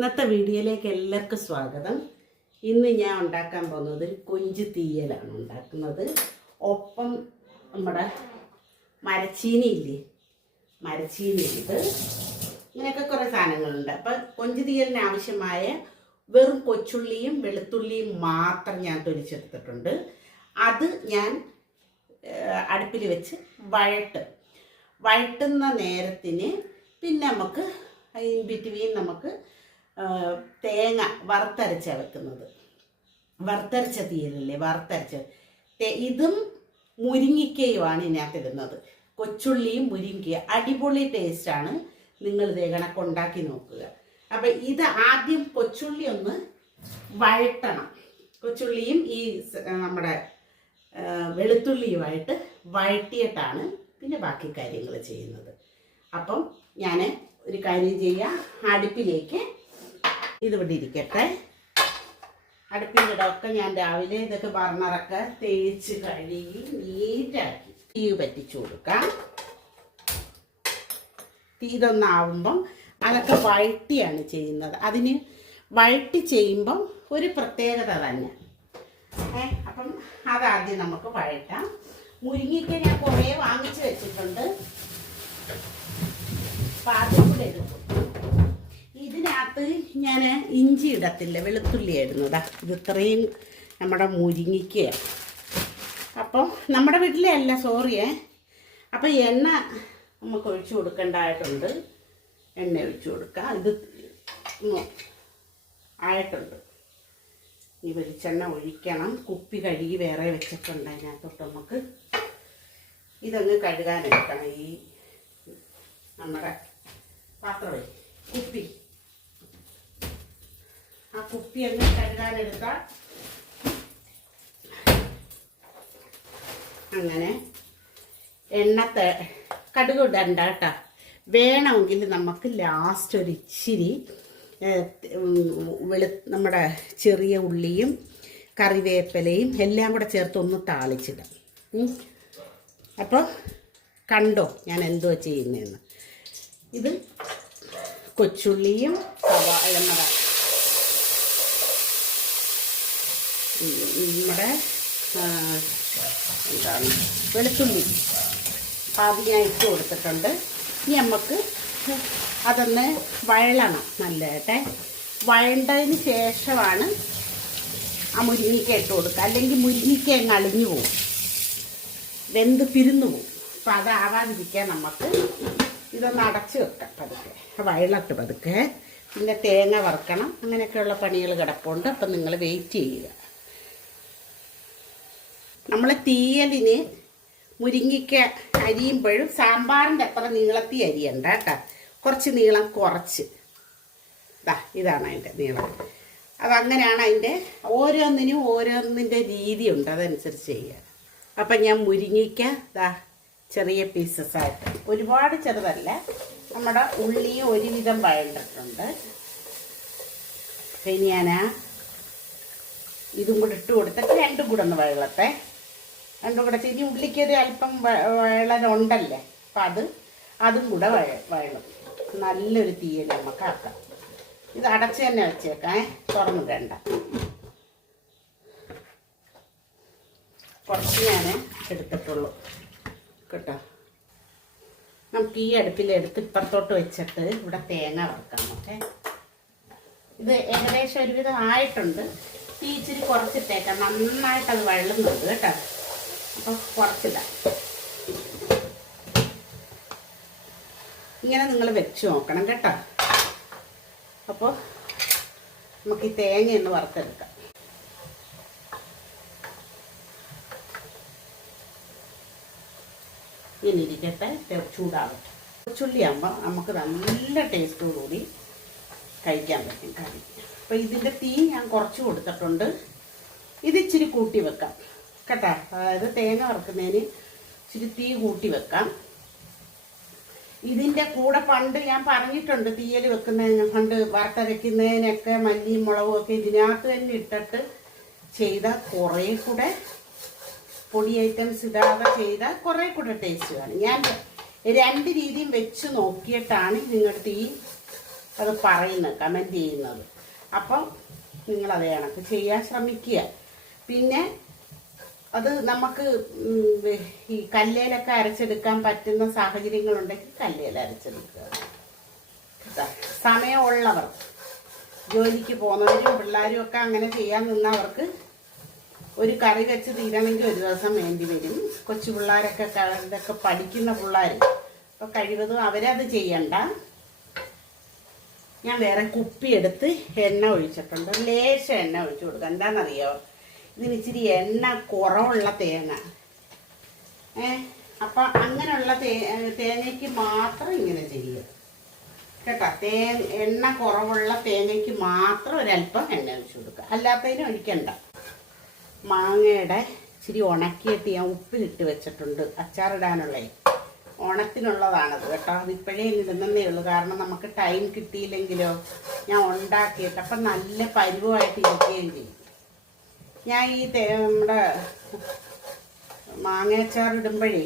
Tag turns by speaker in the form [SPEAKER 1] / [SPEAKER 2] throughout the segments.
[SPEAKER 1] ഇന്നത്തെ വീഡിയോയിലേക്ക് എല്ലാവർക്കും സ്വാഗതം. ഇന്ന് ഞാൻ ഉണ്ടാക്കാൻ പോകുന്നത് കൊഞ്ച് തീയലാണ് ഉണ്ടാക്കുന്നത്. ഒപ്പം നമ്മുടെ മരച്ചീനി ഇല്ലേ? മരച്ചീനി ഉണ്ട്. ഇങ്ങനെയൊക്കെ കുറേ സാധനങ്ങളുണ്ട്. അപ്പം കൊഞ്ച് തീയലിന് ആവശ്യമായ വെറും കൊച്ചുള്ളിയും വെളുത്തുള്ളിയും മാത്രം ഞാൻ തൊലിച്ചെടുത്തിട്ടുണ്ട്. അത് ഞാൻ അടുപ്പിൽ വെച്ച് വഴട്ടും. വഴട്ടുന്ന നേരത്തിന് പിന്നെ നമുക്ക് ഇൻ ബിറ്റ്വീൻ നമുക്ക് തേങ്ങ വറുത്തരച്ച വെക്കുന്നത്. വറുത്തരച്ച തീരല്ലേ വറുത്തരച്ച. ഇതും മുരിങ്ങിക്കയുമാണ് ഇതിനകത്ത് ഇടുന്നത് കൊച്ചുള്ളിയും മുരിങ്ങയും അടിപൊളി ടേസ്റ്റാണ്. നിങ്ങൾ ഇതേ കണക്ക് ഉണ്ടാക്കി നോക്കുക. അപ്പം ഇത് ആദ്യം കൊച്ചുള്ളി ഒന്ന് വഴട്ടണം. കൊച്ചുള്ളിയും ഈ നമ്മുടെ വെളുത്തുള്ളിയുമായിട്ട് വഴട്ടിയിട്ടാണ് പിന്നെ ബാക്കി കാര്യങ്ങൾ ചെയ്യുന്നത്. അപ്പം ഞാൻ ഒരു കാര്യം ചെയ്യുക അടുപ്പിലേക്ക് ഇതിവിടെ ഇരിക്കട്ടെ. അടുപ്പിലിടൊക്കെ ഞാൻ രാവിലെ ഇതൊക്കെ ബർണറൊക്കെ തേച്ച് കഴുകി നീറ്റാക്കി. തീ പറ്റിച്ചു കൊടുക്കാം. തീ ഇതൊന്നാവുമ്പം അതൊക്കെ വഴട്ടിയാണ് ചെയ്യുന്നത്. അതിന് വഴട്ടി ചെയ്യുമ്പം ഒരു പ്രത്യേകത തന്നെ. ഏ അപ്പം അതാദ്യം നമുക്ക് വഴറ്റാം. മുരിങ്ങിക്ക ഞാൻ കുറേ വാങ്ങിച്ചു വെച്ചിട്ടുണ്ട്. പാചകം ഇടും. ഞാൻ ഇഞ്ചി ഇടത്തില്ല വെളുത്തുള്ളി ഇടുന്നതാ ഇത് ഇത്രയും നമ്മുടെ മുരിങ്ങിക്കയാണ്. അപ്പോൾ നമ്മുടെ വീട്ടിലെ അല്ല സോറിയേ അപ്പോൾ എണ്ണ നമുക്ക് ഒഴിച്ചു കൊടുക്കേണ്ടതായിട്ടുണ്ട്. എണ്ണ ഒഴിച്ചു കൊടുക്കാം. ഇത് ആയിട്ടുണ്ട്. ഈ വെളിച്ചെണ്ണ ഒഴിക്കണം. കുപ്പി കഴുകി വേറെ വെച്ചിട്ടുണ്ട് അതിനകത്തോട്ട് നമുക്ക്. ഇതങ്ങ് കഴുകാനെടുക്കണം ഈ നമ്മുടെ പാത്രമേ. കുപ്പി. കുപ്പി ഒന്ന് കഴുകാനെടുക്കാം അങ്ങനെ എണ്ണ കടുക് കേട്ടോ. വേണമെങ്കിൽ നമുക്ക് ലാസ്റ്റ് ഒരു ഇച്ചിരി വെളു നമ്മുടെ ചെറിയ ഉള്ളിയും കറിവേപ്പിലയും എല്ലാം കൂടെ ചേർത്ത് ഒന്ന് താളിച്ചിടാം. അപ്പോൾ കണ്ടോ ഞാൻ എന്തോ ചെയ്യുന്നതെന്ന്. ഇത് കൊച്ചുള്ളിയും നമ്മുടെ നമ്മുടെ എന്താണ് വെളുത്തുള്ളി പാതിയായി ഇട്ട് കൊടുത്തിട്ടുണ്ട്. ഇനി നമുക്ക് അതൊന്ന് വഴളണം നല്ലതായിട്ടെ. വഴണ്ടതിന് ശേഷമാണ് ആ മുരിങ്ങിക്ക ഇട്ട് കൊടുക്കുക. അല്ലെങ്കിൽ മുരിങ്ങിക്ക അങ്ങ് അളിഞ്ഞു പോവും വെന്ത് പിരിന്നു പോവും അപ്പം അതാവാതിരിക്കാൻ നമുക്ക് ഇതൊന്ന് അടച്ച് വെക്കാം പതുക്കെ. വയലട്ട് പതുക്കെ. പിന്നെ തേങ്ങ വറുക്കണം. അങ്ങനെയൊക്കെയുള്ള പണികൾ കിടപ്പുണ്ട്. അപ്പം നിങ്ങൾ വെയിറ്റ് ചെയ്യുക. നമ്മൾ തീയലിന് മുരിങ്ങിക്ക അരിയുമ്പോഴും സാമ്പാറിന്റെ അത്ര നീളത്തി അരിയണ്ട കേട്ടോ. കുറച്ച് നീളം കുറച്ച്. ഇതാ ഇതാണ് അതിന്റെ നീളം. അങ്ങനെയാണ് അതിന്റെ ഓരോന്നിനും ഓരോന്നിന്റെ രീതിയുണ്ട്. അതനുസരിച്ച് ചെയ്യുക. അപ്പം ഞാൻ മുരിങ്ങിക്ക ഇതാ ചെറിയ പീസസ് ആയിട്ട്. ഒരുപാട് ചെറുതല്ല. നമ്മുടെ ഉള്ളിയും ഒരുവിധം വഴണ്ടിട്ടുണ്ട്. പിന്നെ ഞാൻ ഇതും കൂടെ ഇട്ട് കൊടുത്തിട്ട് രണ്ടും കൂടെ ഒന്ന് വഴളട്ടെ. രണ്ടും കൂടെ ഇനി ഉള്ളിക്കൊരു അല്പം വഴലുണ്ടല്ലേ അപ്പം അത് അതും കൂടെ വഴ വഴണം നല്ലൊരു തീയൽ നമുക്ക് ആക്കാം. ഇത് അടച്ച് തന്നെ വെച്ചേക്കാം തുറന്നിടണ്ട കുറച്ച് ഞാൻ എടുത്തിട്ടുള്ളൂ. കേട്ടോ? നമുക്ക് ഈ അടുപ്പിലെടുത്ത് ഇപ്പുറത്തോട്ട് വെച്ചിട്ട് ഇവിടെ തേങ്ങ വറുക്കാം ഓക്കെ? ഇത് ഏകദേശം ഒരുവിധം ആയിട്ടുണ്ട്. തീ ഇച്ചിരി കുറച്ചിട്ടേക്കാം. നന്നായിട്ട് അത് വള്ളുന്നുണ്ട് കേട്ടോ? അപ്പോൾ ഇങ്ങനെ നിങ്ങൾ വെച്ച് നോക്കണം കേട്ടോ. അപ്പോൾ നമുക്ക് ഈ തേങ്ങ ഒന്ന് വറുത്തെടുക്കാം. ഇങ്ങനെ ഇരിക്കട്ടെ ചൂടാവട്ടെ. ചുള്ളിയാകുമ്പോൾ നമുക്ക് നല്ല ടേസ്റ്റോടുകൂടി കഴിക്കാൻ പറ്റും. കറി അപ്പോൾ ഇതിന്റെ തീ ഞാൻ കുറച്ച് കൊടുത്തിട്ടുണ്ട്. ഇത് ഇച്ചിരി കൂട്ടി വെക്കാം. കേട്ടോ അതായത് തേങ്ങ വറുക്കുന്നതിന് ഇച്ചിരി തീ കൂട്ടി വെക്കാം. ഇതിന്റെ കൂടെ പണ്ട് ഞാൻ പറഞ്ഞിട്ടുണ്ട് തീയൽ വെക്കുന്നതിന് പണ്ട് വറുത്തരയ്ക്കുന്നതിനൊക്കെ മല്ലിയും മുളകും ഒക്കെ ഇതിനകത്ത് തന്നെ ഇട്ടിട്ട് ചെയ്ത കുറേ കൂടെ പൊടി ഐറ്റംസ് ഇടാതെ ചെയ്ത കുറേ കൂടെ ടേസ്റ്റ് കാണും. ഞാൻ രണ്ട് രീതിയും വെച്ച് നോക്കിയിട്ടാണ് നിങ്ങളുടെ തീ അത് പറയുന്നത് കമന്റ് ചെയ്യുന്നത്. അപ്പം നിങ്ങളത് കണക്ക് ചെയ്യാൻ ശ്രമിക്കുക. പിന്നെ അത് നമുക്ക് ഈ കല്ലേലൊക്കെ അരച്ചെടുക്കാൻ പറ്റുന്ന സാഹചര്യങ്ങളുണ്ടെങ്കിൽ കല്ലേൽ അരച്ചെടുക്കുക. സമയമുള്ളവർ ജോലിക്ക് പോകുന്നവരും പിള്ളേരും ഒക്കെ അങ്ങനെ ചെയ്യാൻ നിന്നവർക്ക് ഒരു കറി വെച്ച് തീരണമെങ്കിൽ ഒരു ദിവസം വേണ്ടി വരും. കൊച്ചു പിള്ളേരൊക്കെ ഇതൊക്കെ പഠിക്കുന്ന പിള്ളേർ അപ്പോൾ കഴിവതും അവരത് ചെയ്യണ്ട. ഞാൻ വേറെ കുപ്പിയെടുത്ത് എണ്ണ ഒഴിച്ചിട്ടുണ്ട്. ലേശം എണ്ണ ഒഴിച്ചു കൊടുക്കുക എന്താണെന്നറിയോ? ഇതിന് ഇച്ചിരി എണ്ണ കുറവുള്ള തേങ്ങ. ഏ? അപ്പം അങ്ങനെയുള്ള തേങ്ങയ്ക്ക് മാത്രം ഇങ്ങനെ ചെയ്യുക. കേട്ടോ? തേ എണ്ണ കുറവുള്ള തേങ്ങയ്ക്ക് മാത്രം ഒരല്പം എണ്ണ ഒഴിച്ചു കൊടുക്കുക. അല്ലാത്തതിന് ഒഴിക്കണ്ട. മാങ്ങയുടെ ഇച്ചിരി ഉണക്കിയിട്ട് ഞാൻ ഉപ്പിലിട്ട് വെച്ചിട്ടുണ്ട്. അച്ചാറിടാനുള്ളേ ഓണത്തിനുള്ളതാണത് കേട്ടോ. അതിപ്പോഴേ ഇടുന്നേ ഉള്ളൂ. കാരണം നമുക്ക് ടൈം കിട്ടിയില്ലെങ്കിലോ ഞാൻ ഉണ്ടാക്കിയിട്ട്. അപ്പം നല്ല പരിവമായിട്ട് ഇരിക്കുകയും ചെയ്യും. ഞാൻ ഈ നമ്മുടെ മാങ്ങയച്ചാർ ഇടുമ്പോഴേ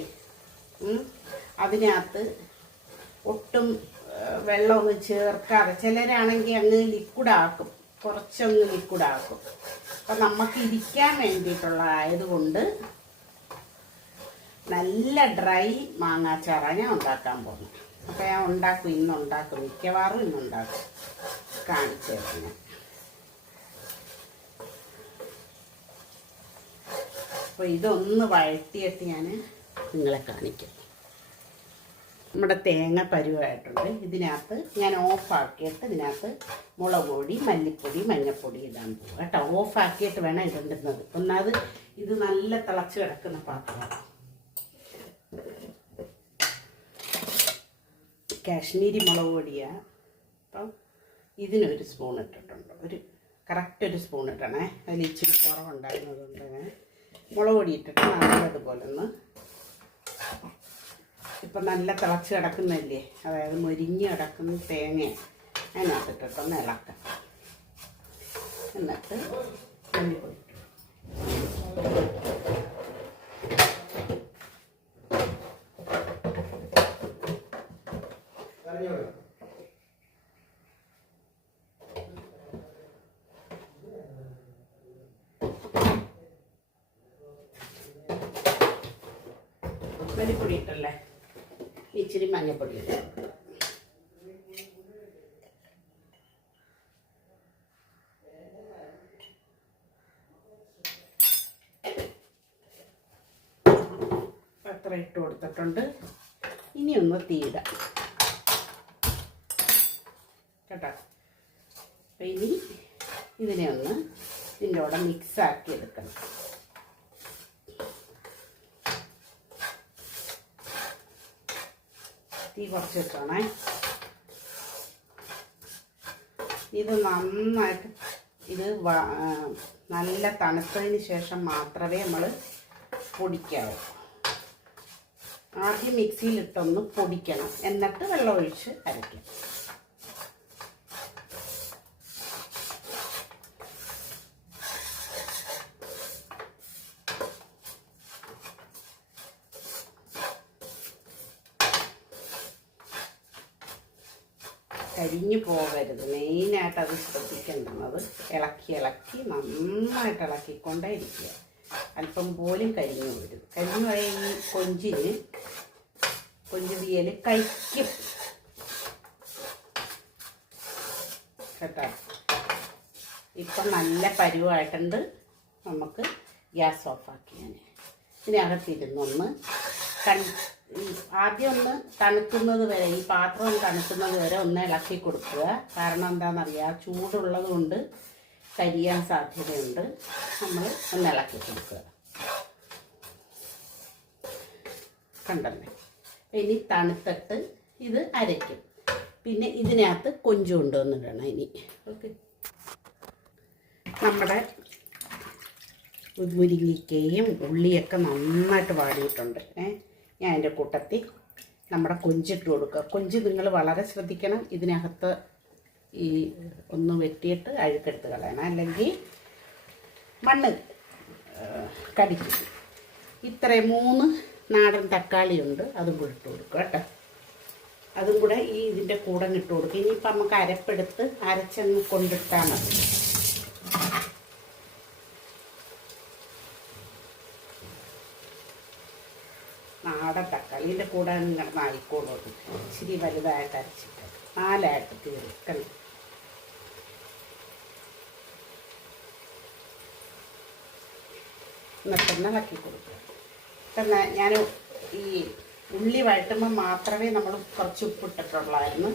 [SPEAKER 1] അതിനകത്ത് ഒട്ടും വെള്ളമൊന്നും ചേർക്കാതെ ചിലരാണെങ്കിൽ അങ്ങ് ലിക്വിഡാക്കും കുറച്ചൊന്ന് ലിക്വിഡാക്കും അപ്പം നമുക്ക് ഇരിക്കാൻ വേണ്ടിയിട്ടുള്ള ആയതുകൊണ്ട് നല്ല ഡ്രൈ മാങ്ങാച്ചാറാണ് ഞാൻ ഉണ്ടാക്കാൻ പോകുന്നത്. അപ്പോൾ ഞാൻ ഉണ്ടാക്കും ഇന്നുണ്ടാക്കും മിക്കവാറും ഇന്നുണ്ടാക്കും. കാണിച്ചു തരാം ഞാൻ അപ്പോൾ ഇതൊന്ന് വഴറ്റിയിട്ട് ഞാൻ നിങ്ങളെ കാണിക്കാം. നമ്മുടെ തേങ്ങ പരുവായിട്ടുണ്ട്. ഇതിനകത്ത് ഞാൻ ഓഫാക്കിയിട്ട് ഇതിനകത്ത് മുളക് പൊടി മല്ലിപ്പൊടി മഞ്ഞൾപ്പൊടി ഇടാൻ പോകും കേട്ടോ ഓഫാക്കിയിട്ട് വേണം ഇടേണ്ടുന്നത്. ഒന്നാമത് ഇത് നല്ല തിളച്ച് കിടക്കുന്ന പാത്രമാണ്. കാശ്മീരി മുളക് പൊടിയാണ് അപ്പം ഇതിനൊരു സ്പൂൺ ഇട്ടിട്ടുണ്ട്. ഒരു കറക്റ്റ് ഒരു സ്പൂൺ ഇട്ടണേ അതിൽ ഇച്ചിരി കുറവുണ്ടായിരുന്നതുകൊണ്ട്. മുളക് പൊടി ഇട്ടിട്ട് നല്ലതുപോലെ ഒന്ന് ഇപ്പം നല്ല തിളച്ച് കിടക്കുന്നല്ലേ അതായത് മുരിഞ്ഞ് കിടക്കുന്ന തേങ്ങ അതിനകത്തിട്ടിട്ടൊന്ന് ഇളക്കാം. എന്നിട്ട് മല്ലിപ്പൊടി. മല്ലിപ്പൊടി ഇട്ടല്ലേ ഇച്ചിരി മഞ്ഞപ്പൊടി. ഇട്ടു അത്ര ഇട്ട് കൊടുത്തിട്ടുണ്ട്. ഇനി ഒന്ന് തീയിടാം കേട്ടോ? അപ്പം ഇനി ഇതിനെ ഒന്ന് ഇതിന്റെ കൂടെ മിക്സാക്കി എടുക്കണം. തീ കുറച്ച് വെച്ചോണേ ഇത് നന്നായിട്ട് ഇത് നല്ല തണുത്തതിന് ശേഷം മാത്രമേ നമ്മൾ പൊടിക്കാവൂ. ആദ്യം മിക്സിയിലിട്ടൊന്ന് പൊടിക്കണം. എന്നിട്ട് വെള്ളം ഒഴിച്ച് അരയ്ക്കാം. കരിഞ്ഞു പോകരുത്. മെയിനായിട്ട് അത് ശ്രദ്ധിക്കേണ്ടത് ഇളക്കി ഇളക്കി നന്നായിട്ട് ഇളക്കിക്കൊണ്ടേ ഇരിക്കുക. അല്പം പോലും കരിഞ്ഞു വരും കരിഞ്ഞു പോയ ഈ കൊഞ്ചിന് കൊഞ്ച് തീയൽ കഴിക്കും. കേട്ടോ? ഇപ്പം നല്ല പരുവായിട്ടുണ്ട്. നമുക്ക് ഗ്യാസ് ഓഫാക്കി ഞാൻ. ഇതിനകത്തിരുന്നൊന്ന് കൺ ആദ്യം ഒന്ന് തണുക്കുന്നത് വരെ ഈ പാത്രം തണുക്കുന്നത് വരെ ഒന്ന് ഇളക്കി കൊടുക്കുക. കാരണം എന്താണെന്നറിയാം ചൂടുള്ളത് കൊണ്ട് കരിയാൻ സാധ്യതയുണ്ട്. നമ്മൾ ഒന്ന് ഇളക്കി കൊടുക്കുക. കണ്ടല്ലേ? ഇനി തണുത്തിട്ട് ഇത് അരയ്ക്കും. പിന്നെ ഇതിനകത്ത് കൊഞ്ച് കൊണ്ടുവന്നിടണം ഇനി. ഓക്കെ. നമ്മുടെ മുരിങ്ങിക്കയും ഉള്ളിയൊക്കെ നന്നായിട്ട് വാടിയിട്ടുണ്ട്. ഏ? ഞാൻ അതിന്റെ കൂട്ടത്തിൽ നമ്മുടെ കൊഞ്ചിട്ട് കൊടുക്കുക. കൊഞ്ച് നിങ്ങൾ വളരെ ശ്രദ്ധിക്കണം. ഇതിനകത്ത് ഈ ഒന്ന് വെട്ടിയിട്ട് അഴുക്കെടുത്ത് കളയണം. അല്ലെങ്കിൽ മണ്ണ് കടിക്കും. ഇത്രയും മൂന്ന് നാടൻ തക്കാളിയുണ്ട് അതും കൂടി ഇട്ട് കൊടുക്കുക കേട്ടോ. അതും കൂടെ ഈ ഇതിന്റെ കൂടെ ഇട്ട് കൊടുക്കുക. ഇനിയിപ്പോൾ നമുക്ക് അരപ്പെടുത്ത് അരച്ചങ്ങ് കൊണ്ടിട്ടാൽ മതി. തക്കാളിന്റെ കൂടെ ഇങ്ങനെ ആയിക്കോളൂ ഇച്ചിരി വലുതായിട്ട് അരച്ചിട്ട്. നാലായിട്ട് തീർക്കണം. എന്നിട്ട് തന്നെ ഇളക്കി കൊടുക്കുക. പിന്നെ ഞാൻ ഈ ഉള്ളി വഴറ്റുമ്പോൾ മാത്രമേ നമ്മൾ കുറച്ച് ഉപ്പിട്ടിട്ടുള്ളായിരുന്നു.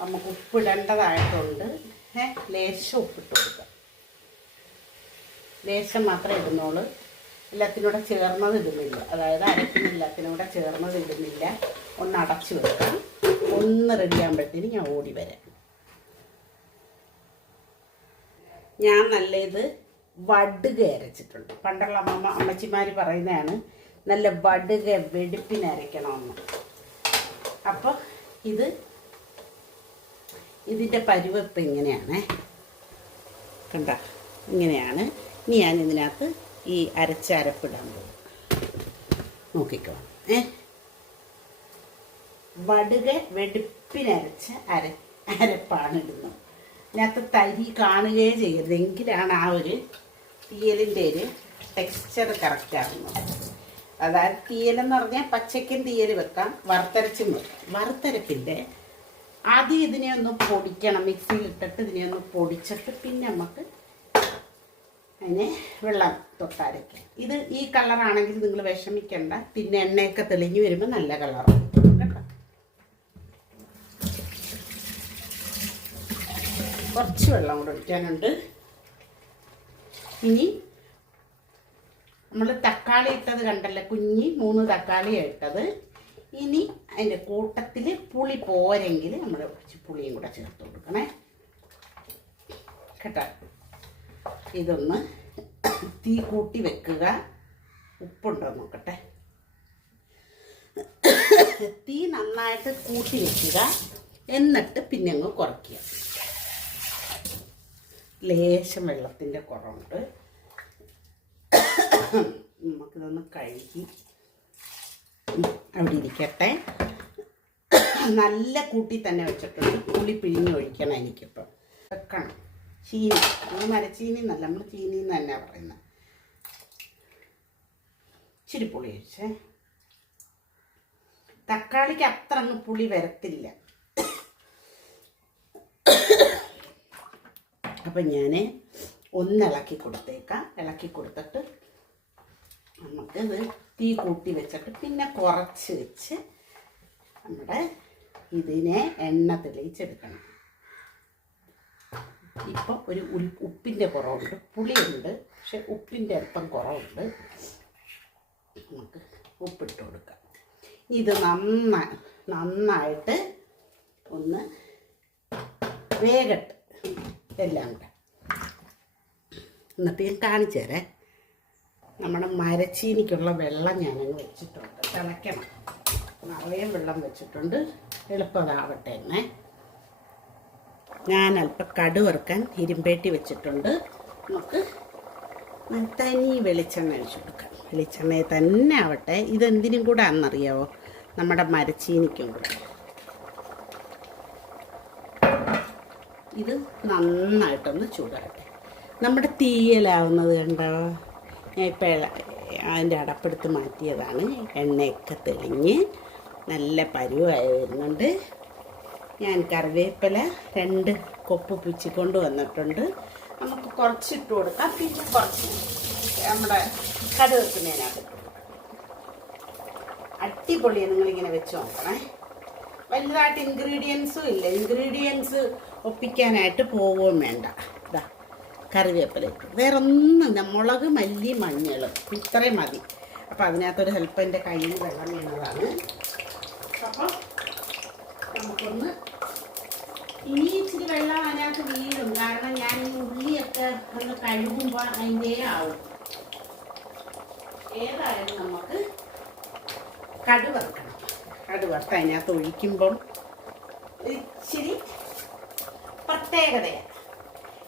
[SPEAKER 1] നമുക്ക് ഉപ്പിടേണ്ടതായിട്ടുണ്ട്. ഏഹ് ലേശം ഉപ്പിട്ട് കൊടുക്കുക. ലേശം മാത്രമേ ഇടുന്നുള്ളൂ. എല്ലാത്തിനൂടെ ചേർന്നത് ഇടുന്നില്ല. അതായത് അരക്കുന്ന എല്ലാത്തിനൂടെ ചേർന്നത് ഇടുന്നില്ല. ഒന്ന് അടച്ചു വെക്കാം. ഒന്ന് റെഡിയാകുമ്പോഴത്തേന് ഞാൻ ഓടി വരാം. ഞാൻ നല്ല ഇത് വടുക അരച്ചിട്ടുണ്ട്. പണ്ടുള്ള അമ്മമ്മ അമ്മച്ചിമാർ പറയുന്നതാണ് നല്ല വടുക വെടുപ്പിന് അപ്പോൾ ഇത് ഇതിന്റെ പരുവത്ത് ഇങ്ങനെയാണ്. കണ്ട? ഇങ്ങനെയാണ്. ഇനി ഞാൻ ഇതിനകത്ത് ഈ അരച്ച അരപ്പിടാൻ പോകും. നോക്കിക്കോ. ഏ? വടുക വെടുപ്പിനരച്ച അര അരപ്പാണ് ഇടുന്നത്. ഞാത്ത തരി കാണുകയേ ചെയ്യരുത്. എങ്കിലാണ് ആ ഒരു തീയലിന്റെ ഒരു ടെക്സ്ചർ കറക്റ്റ് ആകുന്നത് അതായത് തീയലെന്ന് പറഞ്ഞാൽ പച്ചക്കും തീയൽ വെക്കാം വറുത്തരച്ചും വെക്കാം. വറുത്തരപ്പിന്റെ ആദ്യം ഇതിനെ ഒന്ന് പൊടിക്കണം. മിക്സിയിൽ ഇട്ടിട്ട് ഇതിനെ ഒന്ന് പൊടിച്ചിട്ട് പിന്നെ നമുക്ക് അതിനെ വെള്ളം തൊട്ടരയ്ക്കാം ഇത് ഈ കളറാണെങ്കിൽ നിങ്ങൾ വിഷമിക്കണ്ട. പിന്നെ എണ്ണയൊക്കെ തെളിഞ്ഞു വരുമ്പോൾ നല്ല കളറാണ് കേട്ടോ? കുറച്ച് വെള്ളം കൂടെ ഒഴിക്കാനുണ്ട്. ഇനി നമ്മൾ തക്കാളി ഇട്ടത് കണ്ടല്ലേ? കുഞ്ഞി മൂന്ന് തക്കാളി ഇട്ടത്. ഇനി അതിന്റെ കൂട്ടത്തിൽ പുളി പോരെങ്കിൽ നമ്മൾ കുറച്ച് പുളിയും കൂടെ ചേർത്ത് കൊടുക്കണേ. കേട്ടോ? ഇതൊന്ന് തീ കൂട്ടി വെക്കുക. ഉപ്പുണ്ടോ നോക്കട്ടെ. തീ നന്നായിട്ട് കൂട്ടി വെക്കുക. എന്നിട്ട് പിന്നെ അങ്ങ് കുറയ്ക്കുക. ലേശം വെള്ളത്തിന്റെ കുറവുണ്ട്. നമുക്കിതൊന്ന് കഴുകി അവിടെ ഇരിക്കട്ടെ. നല്ല കൂട്ടി തന്നെ വെച്ചിട്ടുണ്ട്. പുളി പിഴിഞ്ഞ് ഒഴിക്കണം എനിക്കിപ്പം. വെക്കണം. ചീനി. നമ്മൾ മരച്ചീനി എന്നല്ല നമ്മൾ ചീനി എന്ന് പറയുന്നത് ഇച്ചിരി പുളി ഒഴിച്ചേ. തക്കാളിക്ക് അത്ര അങ്ങ് പുളി വരത്തില്ല. അപ്പം ഞാൻ ഒന്ന് ഇളക്കി കൊടുത്തേക്കാം. ഇളക്കി കൊടുത്തിട്ട് നമുക്കിത് തീ കൂട്ടി വെച്ചിട്ട് പിന്നെ കുറച്ച് വെച്ച് നമ്മുടെ ഇതിനെ എണ്ണ തെളിയിച്ചെടുക്കണം ഇപ്പം ഒരു ഉപ്പിന്റെ കുറവുണ്ട്. പുളിയുണ്ട് പക്ഷെ ഉപ്പിന്റെ അല്പം കുറവുണ്ട്. നമുക്ക് ഉപ്പിട്ട് കൊടുക്കാം. ഇത് നന്നായി നന്നായിട്ട് ഒന്ന് വേഗട്ട് എല്ലാം കൂടെ. എന്നിട്ട് ഞാൻ കാണിച്ചു തരാം. നമ്മുടെ മരച്ചീനിക്കുള്ള വെള്ളം ഞാനങ്ങ് വെച്ചിട്ടുണ്ട്. തിളയ്ക്കണം. നിറയെ വെള്ളം വെച്ചിട്ടുണ്ട്. എളുപ്പമാവട്ടെ എന്നേ. ഞാൻ അല്പം കടു വറുക്കാൻ ഇരുമ്പേട്ടി വെച്ചിട്ടുണ്ട്. നമുക്ക് തനി വെളിച്ചെണ്ണ ഒഴിച്ചു കൊടുക്കാം. വെളിച്ചെണ്ണയെ തന്നെ ആവട്ടെ. ഇതെന്തിനും കൂടെ ആണെന്നറിയാവോ? നമ്മുടെ മരച്ചീനിക്കും കൂടെ. ഇത് നന്നായിട്ടൊന്ന് ചൂടാകട്ടെ. നമ്മുടെ തീയലാവുന്നത് കണ്ടോ? ഞാൻ ഇപ്പം അതിന്റെ അടപ്പെടുത്ത് മാറ്റിയതാണ്. എണ്ണയൊക്കെ തെളിഞ്ഞ് നല്ല പരുവായി വരുന്നുണ്ട്. ഞാൻ കറിവേപ്പില രണ്ട് കൊപ്പ് പുച്ചി കൊണ്ടുവന്നിട്ടുണ്ട്. നമുക്ക് കുറച്ചിട്ട് കൊടുക്കാം. പിന്നെ കുറച്ച് നമ്മുടെ കടുവെക്കുന്നതിനകത്ത് അടിപൊളി നിങ്ങളിങ്ങനെ വെച്ച് നോക്കണേ. വലുതായിട്ട് ഇൻഗ്രീഡിയൻസും ഇല്ല. ഇൻഗ്രീഡിയൻസ് ഒപ്പിക്കാനായിട്ട് പോവുകയും വേണ്ട. ഇതാ കറിവേപ്പില ഇട്ടു. വേറെ ഒന്നും മുളക് മല്ലി മഞ്ഞൾ. ഇത്രയും മതി. അപ്പോൾ അതിനകത്തൊരു ഹെൽപ്പ് എന്റെ കയ്യിൽ വെള്ളം വീണതാണ്. അപ്പോൾ നമുക്കൊന്ന് ഇനി ഇച്ചിരി വെള്ളം അതിനകത്ത് വീഴും. കാരണം ഞാൻ ഈ ഉള്ളിയൊക്കെ ഒന്ന് കഴുകുമ്പോൾ അതിന്റെ ആവും ഏതായാലും നമുക്ക് കടുവറക്കണം കടുവറുത്ത് അതിനകത്ത് ഒഴിക്കുമ്പം ഇച്ചിരി പ്രത്യേകതയാണ്.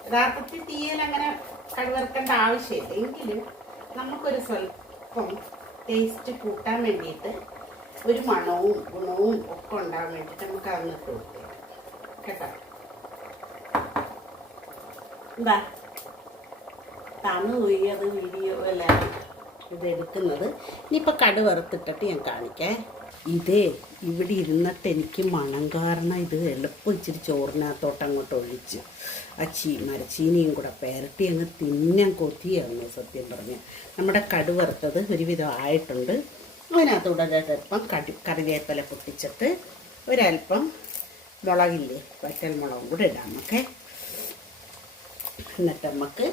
[SPEAKER 1] യഥാർത്ഥത്തിൽ തീയൽ അങ്ങനെ കടുവറുക്കേണ്ട ആവശ്യമില്ല. എങ്കിലും നമുക്കൊരു സ്വല്പം ടേസ്റ്റ് കൂട്ടാൻ വേണ്ടിയിട്ട് ഒരു മണവും ഗുണവും ഒക്കെ ഉണ്ടാകാൻ വേണ്ടിയിട്ട് നമുക്ക് അതൊന്ന് ഇട്ട് കൊടുക്കാം. കേട്ടോ എന്താ താന്ന് ഉയ്യത് വീഡിയോ അല്ല ഇത് എടുക്കുന്നത്. ഇനിയിപ്പോൾ കടു വറുത്തിട്ടിട്ട് ഞാൻ കാണിക്കാം. ഇതേ ഇവിടെ ഇരുന്നിട്ട് എനിക്ക് മണം കാരണം ഇത് എളുപ്പം ഇച്ചിരി ചോറിനകത്തോട്ട് അങ്ങോട്ട് ഒഴിച്ച് ആ ചീ മരച്ചീനിയും കൂടെ പെരട്ടി അങ്ങ് തിന്നാൻ കൊത്തിയായിരുന്നു സത്യം പറഞ്ഞ്. നമ്മുടെ കടു വറുത്തത് ഒരുവിധം ആയിട്ടുണ്ട്. അതിനകത്തൂടെ ഒരല്പം കടി കറിവേപ്പില പൊട്ടിച്ചിട്ട് ഒരല്പം മുളകില്ലേ വറ്റൽ മുളകും കൂടെ ഇടാം നമുക്ക് എന്നിട്ട് നമുക്ക്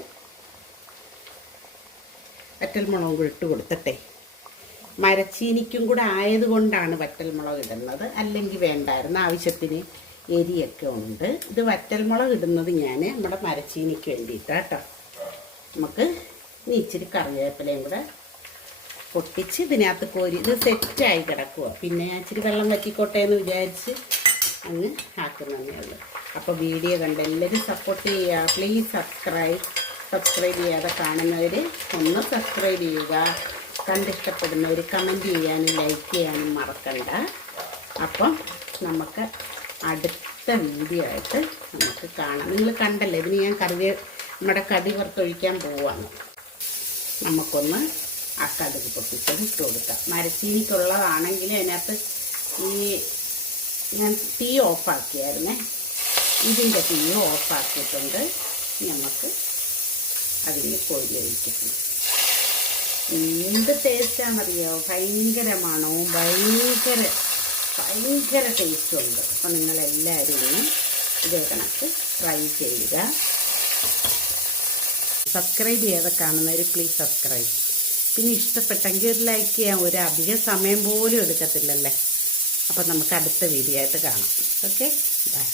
[SPEAKER 1] വറ്റൽമുളകും കൂടി ഇട്ട് കൊടുത്തിട്ടെ. മരച്ചീനിക്കും കൂടെ ആയതുകൊണ്ടാണ് വറ്റൽ മുളക് ഇടുന്നത്. അല്ലെങ്കിൽ വേണ്ടായിരുന്നു ആവശ്യത്തിന് എരിയൊക്കെ ഉണ്ട്. ഇത് വറ്റൽ മുളക് ഇടുന്നത് ഞാൻ നമ്മുടെ മരച്ചീനിക്ക് വേണ്ടിയിട്ടാണ് കേട്ടോ നമുക്ക് ഇനി ഇച്ചിരി കറിവേപ്പിലയും കൂടെ പൊട്ടിച്ച് ഇതിനകത്ത് കോരി ഇത് സെറ്റായി കിടക്കുക പിന്നെ ഞാൻ ഇച്ചിരി വെള്ളം വറ്റിക്കോട്ടെ എന്ന് വിചാരിച്ച് അങ്ങ് ആക്കുന്നതേ ഉള്ളൂ. അപ്പോൾ വീഡിയോ കണ്ട് എല്ലാവരും സപ്പോർട്ട് ചെയ്യുക. പ്ലീസ് സബ്സ്ക്രൈബ് സബ്സ്ക്രൈബ് ചെയ്യാതെ കാണുന്നവർ ഒന്ന് സബ്സ്ക്രൈബ് ചെയ്യുക. കണ്ടിഷ്ടപ്പെടുന്നവർ കമന്റ് ചെയ്യാനും ലൈക്ക് ചെയ്യാനും മറക്കണ്ട. അപ്പം നമുക്ക് അടുത്ത വീഡിയോ ആയിട്ട് നമുക്ക് കാണാം. നിങ്ങൾ കണ്ടല്ലേ? ഇതിന് ഞാൻ കറി നമ്മുടെ കടി വറുത്തൊഴിക്കാൻ പോവാണ്. നമുക്കൊന്ന് ആ കടുക് പൊട്ടിച്ചത് ഇട്ട് കൊടുക്കാം. മരച്ചീനിക്കുള്ളതാണെങ്കിൽ അതിനകത്ത് ഈ ഞാൻ തീ ഓഫാക്കിയായിരുന്നേ. ഇതിന്റെ തീ ഓഫാക്കിയിട്ടുണ്ട്. നമുക്ക് അതിന് കോരിയൊഴിക്കാം എന്ത് ടേസ്റ്റാണെന്നറിയോ? ഭയങ്കര മണവും ഭയങ്കര ഭയങ്കര ടേസ്റ്റും ഉണ്ട് അപ്പം നിങ്ങളെല്ലാവരും ഒന്ന് ഇതേ കണക്ക് ട്രൈ ചെയ്യുക. സബ്സ്ക്രൈബ് ചെയ്യാതെ കാണുന്നവർ പ്ലീസ് സബ്സ്ക്രൈബ് പിന്നെ ഇഷ്ടപ്പെട്ടെങ്കിൽ ഒരു ലൈക്ക് ചെയ്യാം. ഒരു അധിക സമയം പോലും എടുക്കത്തില്ലല്ലേ? അപ്പം നമുക്ക് അടുത്ത വീഡിയോ ആയിട്ട് കാണാം. ഓക്കെ? ബൈ